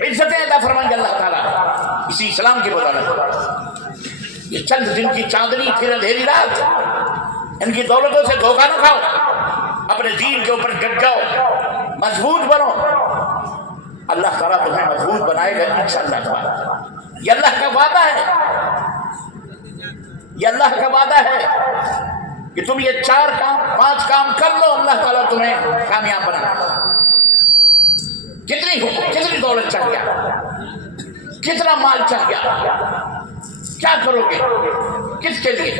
عزتیں عطا فرمائیں گے اللہ تعالیٰ اسی اسلام کی بدولت۔ یہ چند دن کی چاندنی پھر اندھیری رات، ان کی دولتوں سے دھوکہ نہ کھاؤ، اپنے دین کے اوپر ڈٹ جاؤ، مضبوط بنو، اللہ تعالیٰ تمہیں مضبوط بنائے گا انشاءاللہ تعالیٰ۔ یہ اللہ کا وعدہ ہے، یہ اللہ کا وعدہ ہے کہ تم یہ 4 کام 5 کام کر لو، اللہ تعالیٰ تمہیں کامیاب بنا۔ کتنی دولت چاہیے، کتنا مال چاہیے، کیا کرو گے، کس کے لیے؟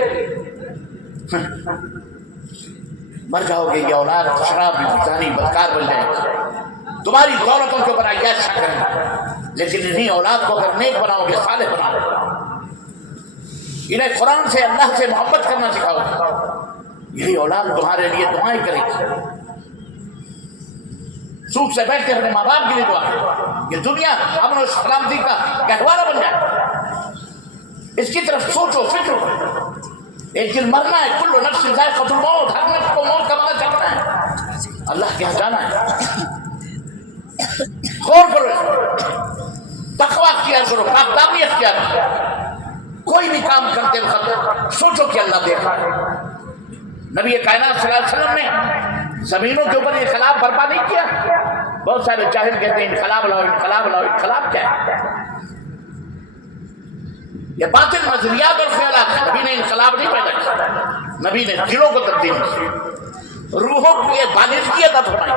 مر جاؤ گے، یہ اولاد شراب زانی بدکار بن جائے گی، تمہاری دولتوں کے اوپر عیاش کریں گے، لیکن انہیں اولاد کو اگر نیک بناؤ گے، صالح بناؤ گے، انہیں قرآن سے اللہ سے محبت کرنا سکھاؤ گے، یہی اولاد تمہارے لیے دعائیں کرے گی۔ سوکھ سے بیٹھ کے اپنے ماں باپ کے لیے دعا کرے، یہ دنیا امن و سلامتی کا گہوارہ بن جائے، اس کی طرف سوچو، فکر کرو، ایک دن مرنا ہے، کل نفس ذائقۃ الموت، ہر نفس کو موت کا مزہ چکھنا ہے، اللہ کے یہاں جانا ہے۔ غور کرو، تقویٰ اختیار کرو، پاکدامنی اختیار کرو، کوئی بھی کام کرتے وقت سوچو کہ اللہ دیکھ رہا ہے۔ نبی کائنات صلی اللہ علیہ وسلم نے زمینوں کے اوپر انقلاب برپا نہیں کیا۔ بہت سارے جاہل کہتے ہیں انقلاب لاؤ، انقلاب لاؤ، انقلاب کیا ہے؟ یہ باطل نظریات اور خیالات۔ نبی نے انقلاب نہیں پیدا کیا، نبی نے دلوں کو تبدیل کیا، روحوں کو یہ بالغی عطا فرمائی،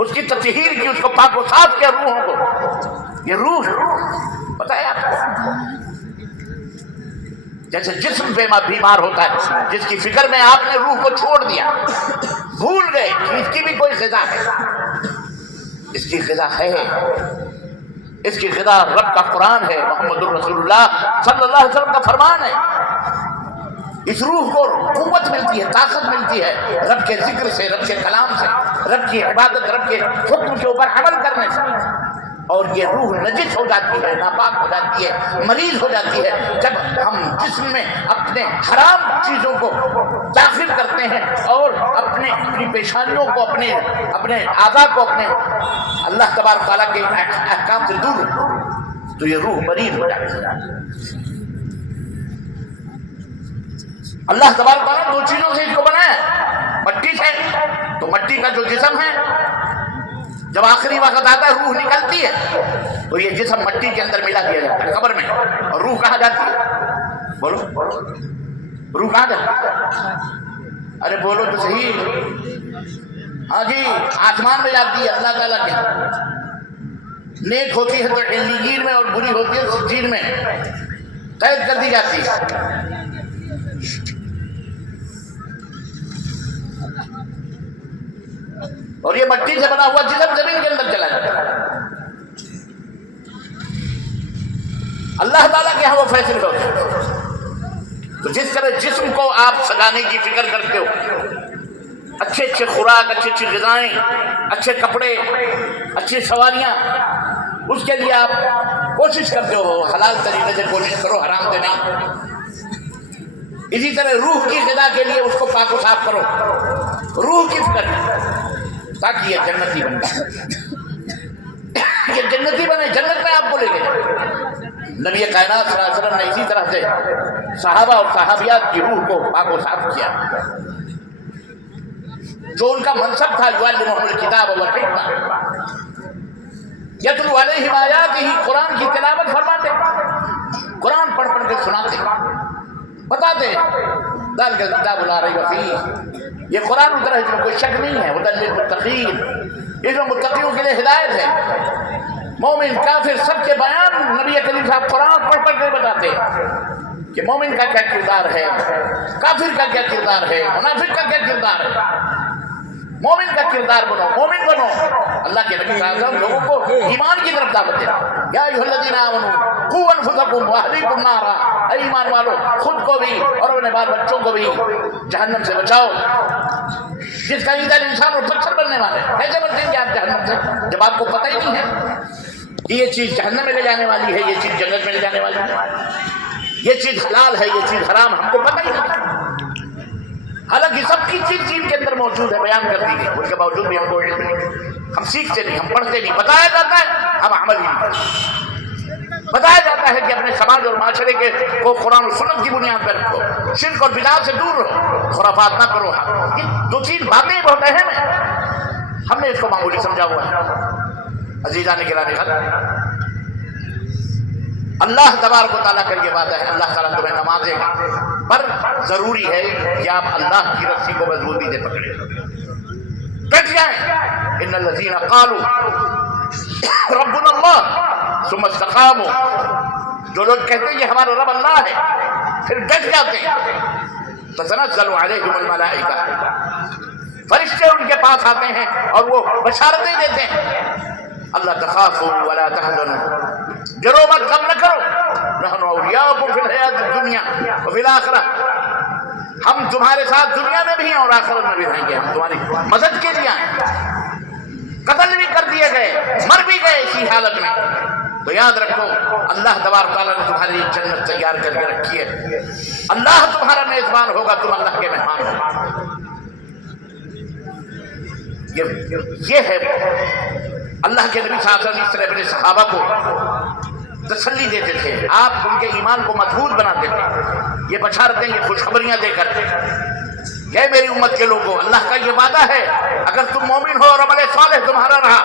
اس کی تطہیر کی، اس کو پاک و صاف کیا روحوں کو۔ یہ روح پتہ ہے آپ کو، جیسے جسم بیمار ہوتا ہے، جس کی فکر میں آپ نے روح کو چھوڑ دیا، بھول گئے کہ اس کی بھی کوئی غذا ہے، اس کی غذا ہے، اس کی غذا رب کا قرآن ہے، محمد الرسول اللہ صلی اللہ علیہ وسلم کا فرمان ہے۔ اس روح کو قوت ملتی ہے، طاقت ملتی ہے رب کے ذکر سے، رب کے کلام سے، رب کی عبادت، رب کے حکم کے اوپر عمل کرنے سے۔ اور یہ روح نجس ہو جاتی ہے، ناپاک ہو جاتی ہے، مریض ہو جاتی ہے جب ہم جسم میں اپنے حرام چیزوں کو داخل کرتے ہیں اور اپنی پیشانیوں کو، اپنے اعضاء کو اپنے اللہ تبارک تعالیٰ کے احکام سے دور، تو یہ روح مریض ہو جاتی ہے۔ اللہ تبارک تعالیٰ 2 چیزوں سے اس کو بنایا، مٹی سے، تو مٹی کا جو جسم ہے جب آخری وقت آتا ہے روح نکلتی ہے تو یہ جسم مٹی کے اندر ملا دیا جاتا ہے قبر میں، اور روح کہاں جاتی ہے؟ بولو، روح کہاں جاتی ہے؟ ارے بولو تو صحیح۔ ہاں جی، آسمان میں جاتی ہے، اللہ تعالیٰ کے نیک ہوتی ہے تو علیین میں، اور بری ہوتی ہے سجین میں قید کر دی جاتی ہے۔ اور یہ مٹی سے بنا ہوا جسم زمین کے اندر چلا جاتا ہے۔ اللہ تعالیٰ کے ہاں وہ فیصلے ہوتے ہیں۔ تو جس طرح جسم کو آپ سجانے کی فکر کرتے ہو، اچھے اچھے خوراک، اچھی اچھی غذائیں، اچھے کپڑے، اچھی سواریاں، اس کے لیے آپ کوشش کرتے ہو، حلال طریقے سے کوشش کرو، حرام سے نہیں۔ اسی طرح روح کی غذا کے لیے اس کو پاک و صاف کرو، روح کی فکر تاکہ یہ جنتی بن جائے، یہ جنتی بنے، جنت میں آپ کو لے گئے۔ نبی کائنات صلی اللہ علیہ وسلم نے اسی طرح سے صحابہ اور صحابیات کی روح کو پاک و صاف کیا۔ جو ان کا منصب تھا، یعلمہم الکتاب والحکمہ، یتلو علیہم آیاتہ، قرآن کی تلاوت فرماتے، قرآن پڑھ پڑھ کے سناتے، بتاتے، ذالک الکتاب لا ریب فیہ، یہ قرآن اترا ہے، اس میں کوئی شک نہیں ہے، ھدی للمتقین، اس میں متقیوں کے لیے ہدایت ہے۔ مومن کافر سب کے بیان نبی کریم صاحب قرآن پڑھ پڑھ کے بتاتے کہ مومن کا کیا کردار ہے، کافر کا کیا کردار ہے، منافق کا کیا کردار ہے۔ مومن کا کردار بنو، مومن بنو۔ اللہ کے نبی صلی اللہ علیہ وسلم لوگوں کو ایمان کی طرف دعوت دے رہا، یا ایھا الذین آمنوا قوا انفسکم واہلیکم نارا، اے ایمان والو خود کو بھی اور اپنے بال بچوں کو بھی جہنم سے بچاؤ، جس کا ایندھن انسان اور پتھر بننے والے۔ کیسے بچیں گے آپ جہنم سے جب آپ کو پتہ ہی نہیں ہے کہ یہ چیز جہنم میں لے جانے والی ہے، یہ چیز جنت میں لے جانے والی ہے، یہ چیز حلال ہے، یہ چیز حرام، ہم کو پتہ ہی نہیں۔ حالانکہ سب کی چیز دین کے اندر موجود ہے، بیان کر دی گئی، اس کے باوجود بھی ہم کو علم نہیں۔ ہم سیکھتے نہیں، ہم پڑھتے نہیں، بتایا جاتا ہے ہم عمل ہی نہیں کرتے۔ بتایا جاتا ہے کہ اپنے سماج اور معاشرے کو قرآن و سنت کی بنیاد پر رکھو، شرک اور بدعات سے دور رہو، خرافات نہ کرو۔ یہ دو تین باتیں بہت اہم ہیں، ہم نے اس کو معمولی سمجھا ہوا ہے۔ عزیزان گرامی، اللہ تبارک و تعالیٰ کا یہ وعدہ ہے، اللہ تعالیٰ تمہیں نوازے گا، پر ضروری ہے کہ آپ اللہ کی رسی کو مضبوطی سے پکڑیں، ڈٹ جائیں۔ ان الذین قالوا ربنا اللہ ثم استقاموا، جو لوگ کہتے ہیں یہ ہمارا رب اللہ ہے پھر ڈٹ جاتے ہیں، تتنزل علیہم الملائکہ، فرشتے ان کے پاس آتے ہیں اور وہ بشارتیں دیتے ہیں، اللہ تخافوا ولا تحزنوا، ڈرو مت، غم نہ کرو، نحن اولیاؤکم فی الحیات الدنیا وفی الآخرہ، ہم تمہارے ساتھ دنیا میں بھی ہیں اور آخرت میں بھی رہیں گے، ہم تمہاری مدد کے لیے آئے۔ قتل بھی کر دیے گئے، مر بھی گئے اسی حالت میں، تو یاد رکھو اللہ تبارک تعالیٰ نے تمہاری جنت تیار کر کے رکھی ہے، اللہ تمہارا میزبان ہوگا، تم اللہ کے مہمان ہو۔ یہ ہے اللہ کے نبی صلی اللہ علیہ وسلم، اس طرح اپنے صحابہ کو تسلی دیتے تھے، آپ ان کے ایمان کو مضبوط بناتے تھے، یہ بشارتیں، یہ خوشخبریاں دے کر کہ میری امت کے لوگوں، اللہ کا یہ وعدہ ہے، اگر تم مومن ہو اور عمل صالح تمہارا رہا،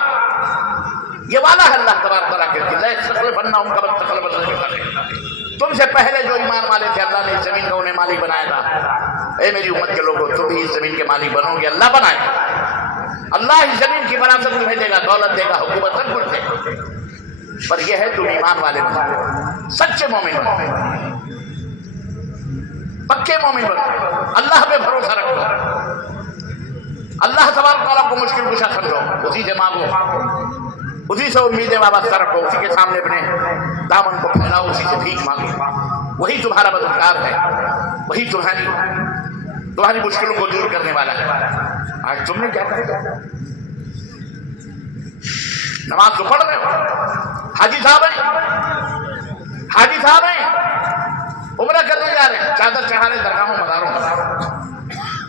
یہ وعدہ ہے اللہ تبارک تعالیٰ کے، لا یستخلفنہم کما استخلف الذین من قبلہم، تم سے پہلے جو ایمان والے تھے اللہ نے اس زمین کا انہیں مالک بنایا تھا، اے میری امت کے لوگوں تم بھی اس زمین کے مالک بنو گے، اللہ بنائے گا، اللہ اس زمین کی وراثت تمہیں دے گا، دولت دے گا، حکومت سب کچھ دے گا، پر یہ ہے تم ایمان والے بنو، سچے مومن بنو، پکے مومن بنو، اللہ پہ بھروسہ رکھو، اللہ تبارک تعالیٰ کو مشکل کشا سمجھو، اسی سے مانگو، اسی سے امیدیں وابستہ رکھو، اسی کے سامنے اپنے دامن کو پھیلاؤ، اسی سے بھیک مانگو، وہی تمہارا مددگار ہے، وہی تمہاری مشکلوں کو دور کرنے والا ہے۔ آج تم نے کیا کہا؟ نماز تو پڑھ رہے ہو، حاجی صاحب ہیں عمرہ کرنے جا رہے ہیں، چادر چڑھا رہے درگاہوں مزاروں میں،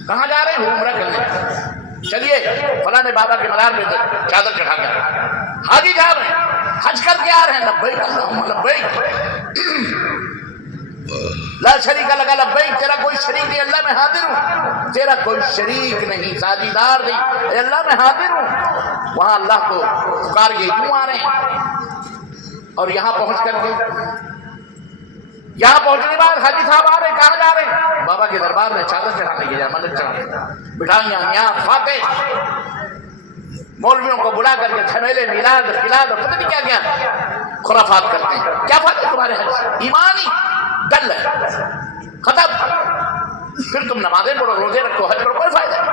کہاں جا رہے ہیں؟ عمرہ کرنے، چلیے فلاں بابا کے مزار پہ چادر چڑھا کر، حاجی صاحب ہیں حج کر کے آ رہے ہیں، لبیک اللہم لبیک لا شریک لک لبیک، تیرا کوئی شریک نہیں، اللہ میں حاضر ہوں، تیرا کوئی شریک نہیں، ساجیدار نہیں، اے اللہ میں حاضر ہوں، وہاں اللہ کو پکار کے کیوں آ رہے ہیں؟ اور یہاں پہنچ کر کے، یہاں پہنچنے بعد حاجی صاحب آ رہے ہیں، کہاں جا رہے ہیں؟ بابا کے دربار میں چادر چڑھانے کے لیے، مدد چڑھانے، مٹھائیاں نیاز فاتح، مولویوں کو بلا کر کے جھمیلے میلاد خلاد اور پتہ نہیں کیا کیا خرافات کرتے ہیں، کیا فائدہ تمہارے حج سے؟ ایمان ہی ڈل ہے، ختم، پھر تم نمازیں پڑھو، روزے رکھو، حج کرو، کوئی فائدہ نہیں۔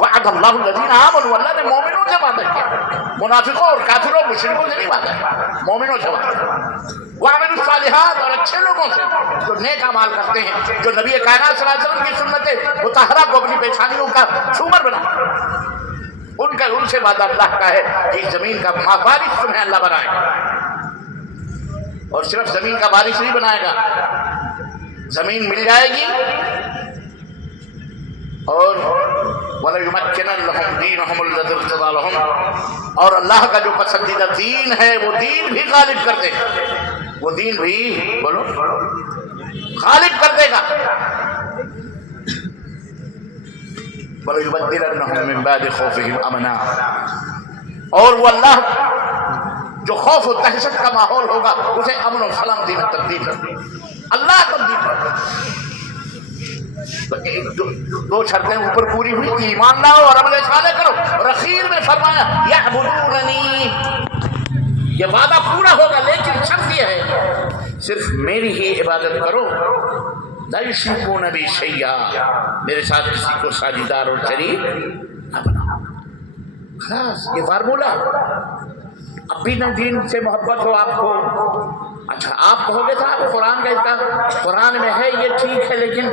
وعد اللہ الذین آمنوا، اللہ نے مومنوں سے وعدہ کیا، منافقوں اور کافروں مشرکوں سے نہیں وعدہ کیا، مومنوں سے وعدہ کیا، وعملوا الصالحات، اور اچھے لوگوں سے جو نیک اعمال کرتے ہیں، جو نبی کائنات صلی اللہ علیہ وسلم کی سنت مطہرہ کو اپنی پیشانیوں کا شومر بنا، ان سے وعدہ اللہ کا ہے کہ اس زمین کا وارث تمہیں اللہ بنائے گا، اور صرف زمین کا وارث نہیں بنائے گا، زمین مل جائے گی اور وَلَيُمَكِّنَنَّ لَهُمْ دِينَهُمُ الَّذِي ارْتَضَىٰ لَهُمْ، اور اللہ کا جو پسندیدہ دین ہے وہ دین بھی غالب کر دے گا، وہ دین بھی بولو غالب کر دے گا، وَلَيُبَدِّلَنَّهُم مِّن بَعْدِ خَوْفِهِمْ أَمْنًا، اور وہ اللہ جو خوف و دہشت کا ماحول ہوگا اسے امن و سلامتی میں تبدیل کر دے گا، اللہ تبدیل کر دے گا۔ دو شرطیں اوپر پوری ہوئی، ایمان لاؤ اور عمل صالح کرو، اور اخیر میں فرمایا یعبدوننی، یہ وعدہ پورا ہوگا لیکن شرط یہ ہے صرف میری ہی عبادت کرو، لا یشرکون بی شیئا، میرے ساتھ کسی کو ساجیدار اور شریک نہ بناؤ، خلاص یہ فارمولہ۔ اب بھی نہ دین سے محبت ہو آپ کو، اچھا آپ کہو گے صاحب قرآن کا اس کا قرآن میں ہے یہ ٹھیک ہے، لیکن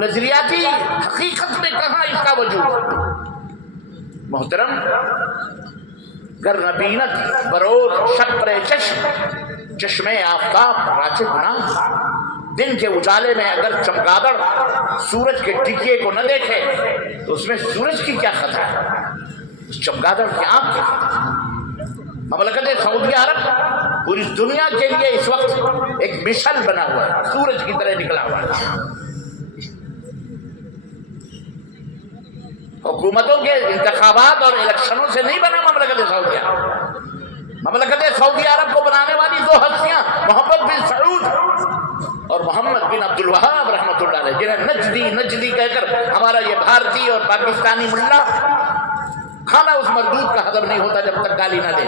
نظریاتی حقیقت میں کہاں اس کا وجود؟ محترم، گر نبینت بروز شقر چشم، چشمے آفتاب راچ گناہ، دن کے اجالے میں اگر چمگادڑ سورج کے ٹکیے کو نہ دیکھے تو اس میں سورج کی کیا خطا ہے، اس چمگادڑ کی آنکھ کی خطا ہے۔ مملکت سعودی عرب پوری دنیا کے لیے اس وقت ایک مشن بنا ہوا ہے، سورج کی طرح نکلا ہوا ہے۔ حکومتوں کے انتخابات اور الیکشنوں سے نہیں بنا مملکت سعودی عرب۔ مملکت سعودی عرب کو بنانے والی دو ہستیاں محمد بن سعود اور محمد بن عبد الوہاب رحمۃ اللہ علیہ، جنہیں نجدی کہہ کر ہمارا یہ بھارتی اور پاکستانی ملا کھانا اس مردود کا ہضم نہیں ہوتا جب تک گالی نہ دے۔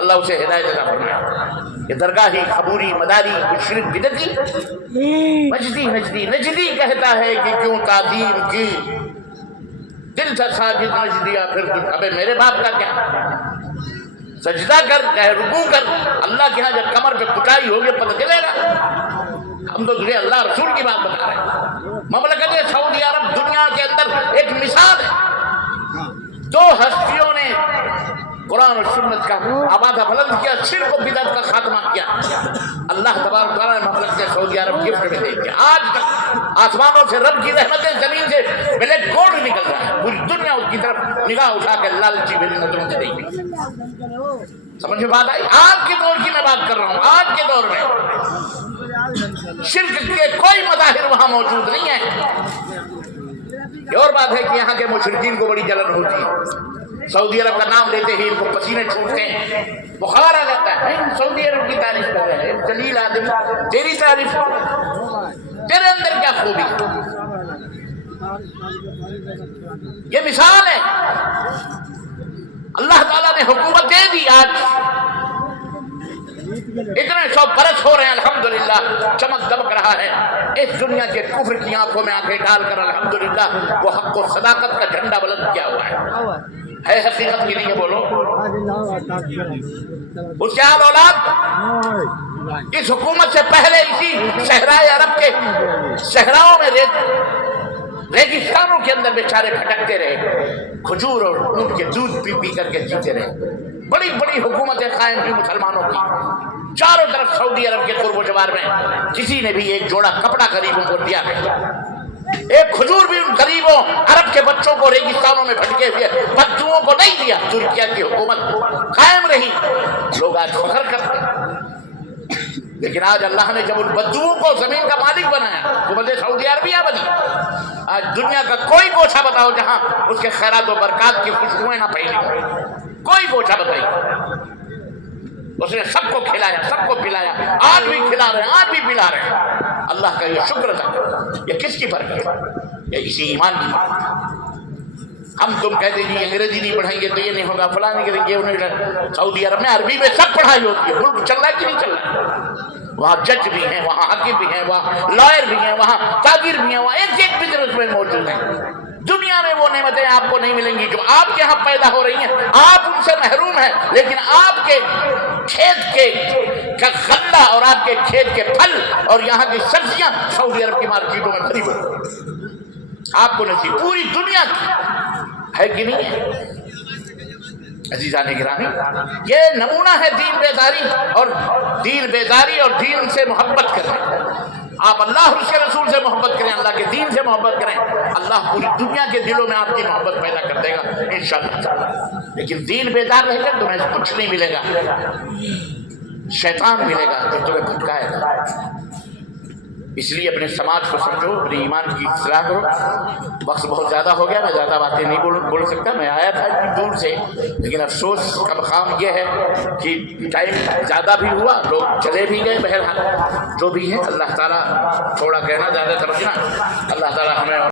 اللہ اسے ہدایت عطا فرمائے۔ یہ درگاہی خبوری مداری مشرک بدعتی نجدی کہتا ہے کہ کیوں تعظیم کی، دل تھا ساجد نجدیا پھر ابے میرے باپ کا کیا، سجدہ کر چاہے رکوع کر، اللہ کے ہاں جب کمر پہ کٹائی ہوگی پتہ چلے گا۔ ہم تو تجھے اللہ رسول کی بات بتا رہے ہیں۔ مملکت سعودی عرب دنیا کے اندر ایک مثال ہے۔ دو ہستیوں نے قرآن و سنت کا آبادہ بلند کیا، شرک و بدعت کا خاتمہ کیا۔ اللہ تبارک و تعالیٰ نے مملکت سعودی عرب گفٹ میں دے دیا۔ آج تک آسمانوں سے رب کی رحمتیں، زمین سے بلیک گولڈ نکل رہا ہے، پوری دنیا اس کی طرف نگاہ اٹھا کے لالچی بھری نظروں سے دیکھتی۔ سمجھ میں بات آئی؟ آج کے دور کی میں بات کر رہا ہوں۔ آج کے دور میں شرک کے کوئی مظاہر وہاں موجود نہیں ہے۔ یہ اور بات ہے کہ یہاں کے مشرکین کو بڑی جلن ہوتی ہے، سعودی عرب کا نام لیتے ہی ان کو پسینے چھوٹتے ہیں، بخار آ جاتا ہے۔ سعودی عرب کی تعریف کر رہے ہیں، جلیل آدمی تیری تعریف، تیرے اندر کیا خوبی؟ یہ مثال ہے، اللہ تعالیٰ نے حکومت دے دی۔ آج اتنے سو برس ہو رہے ہیں، الحمدللہ چمک دمک رہا ہے۔ اس دنیا کے کفر کی آنکھوں میں آنکھیں ڈال کر الحمدللہ وہ حق و صداقت کا جھنڈا بلند کیا ہوا ہے حقیقت کی نہیں ہے، بولو۔ اس کے آل اولاد اس حکومت سے پہلے اسی صحرائے عرب کے صحراؤں میں ریگستانوں کے اندر بیچارے بھٹکتے رہے، کھجور اور اونٹ کے دودھ پی پی کر کے جیتے رہے۔ بڑی بڑی حکومتیں قائم ہوئی مسلمانوں کی، چاروں طرف سعودی عرب کے قرب و جوار میں کسی نے بھی ایک جوڑا کپڑا غریبوں کو دیا نہیں، ایک کھجور بھی ان غریبوں عرب کے بچوں کو ریگستانوں میں بھٹکے ہوئے بدوؤں کو نہیں دیا۔ ترکیہ کی حکومت قائم رہی، لوگ آج فخر کرتے ہیں۔ لیکن آج اللہ نے جب ان بدوؤں کو زمین کا مالک بنایا، حکومت سعودی عربیہ بنی۔ آج دنیا کا کوئی گوشہ بتاؤ جہاں اس کے خیرات و برکات کی خوشبوئیں نہ پھیلی ہوں، کوئی گوشہ بتائیے۔ اس نے سب کو کھلایا، سب کو پلایا، آج بھی کھلا رہے ہیں، آج بھی پلا رہے ہیں۔ اللہ کا یہ شکر تھا۔ یہ کس کی برکت ہے؟ یہ اسی ایمان کی بات ہے۔ ہم تم کہتے ہیں جی انگریزی نہیں پڑھائیں گے تو یہ نہیں ہوگا، فلاں نہیں کریں گے۔ سعودی عرب میں عربی میں سب پڑھائی ہوتی ہے، ملک چل رہا ہے کہ نہیں چل رہا ہے؟ وہاں جج بھی ہیں، وہاں حاکم بھی ہیں، وہاں لائر بھی ہیں، وہاں تاجر بھی ہیں، وہاں ایک ایک بزنس میں موجود ہیں۔ دنیا میں وہ نعمتیں آپ کو نہیں ملیں گی جو آپ کے یہاں پیدا ہو رہی ہیں، آپ ان سے محروم ہیں، لیکن آپ کے کھیت کے غلہ اور آپ کے کھیت کے پھل اور یہاں کی سبزیاں سعودی عرب کی مارکیٹوں میں بھری ہوئی، آپ کو نصیب پوری دنیا کی ہے کہ نہیں ہے؟ عزیزان گرامی، یہ نمونہ ہے دین بیداری اور دین سے محبت کریں۔ آپ اللہ اور اس کے رسول سے محبت کریں، اللہ کے دین سے محبت کریں، اللہ پوری دنیا کے دلوں میں آپ کی محبت پیدا کر دے گا انشاءاللہ۔ لیکن دین بیدار رہ کر تمہیں کچھ نہیں ملے گا، شیطان ملے گا جو تمہیں بھٹکائے گا۔ اس لیے اپنے سماج کو سمجھو، اپنے ایمان کی اصلاح کرو۔ وقت بہت زیادہ ہو گیا، میں زیادہ باتیں نہیں بول سکتا، میں آیا تھا اتنی دور سے، لیکن افسوس کا مقام یہ ہے کہ ٹائم زیادہ بھی ہوا، لوگ چلے بھی گئے۔ بہرحال جو بھی ہے اللہ تعالیٰ، تھوڑا کہنا زیادہ سمجھنا، اللہ تعالیٰ ہمیں